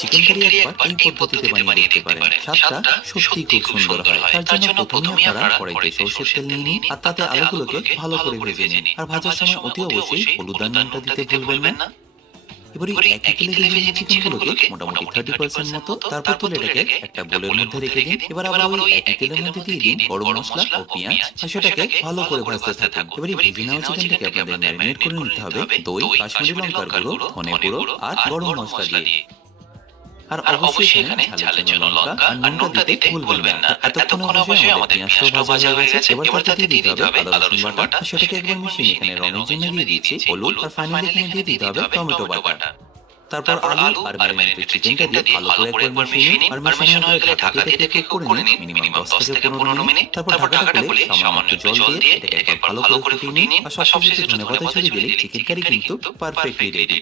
Chicken curry একবার এই পদ্ধতিতে বানিয়ে দেখতে পারেন। স্বাদটা সত্যিই খুব সুন্দর হয়। তার জন্য প্রথমেই আপনারা কড়াইতে সরষের তেল নিয়ে নিন আর তাতে আলুগুলোকে ভালো করে ভেজে নিন। আর ভাজার সময় অতি অবশ্যই হলুদ আর নুনটা দিতে ভুলবেন না। এবারে একই তেলে ভেজে নিন চিকেনগুলোকে মোটামুটি 30% মতো। তারপর তুলে এটাকে একটা বোলের মধ্যে রেখে দিন। এবার আবার ওই একই তেলের মধ্যে দিয়ে দিন গরম মসলা ও পেঁয়াজ আর সেটাকে ভালো করে ভাজতে থাকুন। এবারে ভেজে নেওয়া চিকেনটাকে আপনাদের ম্যারিনেট করে নিতে হবে দই, কাশ্মীরি লঙ্কার গুঁড়ো, ধনে গুঁড়ো আর গরম মসলা দিয়ে। আর অবশ্যই এখানে ঝালের জন্য লঙ্কা আর নুনটা দিতে ভুলবেন না। এতক্ষণে অবশ্যই আমাদের পেঁয়াজটাও ভাজা হয়ে গেছে। এবার তাতে দিয়ে দিতে হবে আদা রসুন বাটা। সেটাকে একবার মিশিয়ে এখানে রঙের জন্য দিয়ে দিয়েছি হলুদ আর ফাইনালি এখানে দিয়ে দিতে হবে টমেটো বাটা। তারপর আলু আর ম্যারিনেটেড চিকেনটা দিয়ে ভালো করে একবার মিশিয়ে নিন। আর মেশানো হয়ে গেলে ঢাকা দিয়ে এটাকে কুক করে নিন মিনিমাম 10 থেকে 15 মিনিট। তারপর ঢাকাটা খুলে সামান্য একটু জল দিয়ে এটাকে একবার ভালো করে ফুটিয়ে নিন। আর সবশেষে ধনেপাতা ছড়িয়ে দিলে চিকেন কারি কিন্তু পারফেক্টলি রেডি।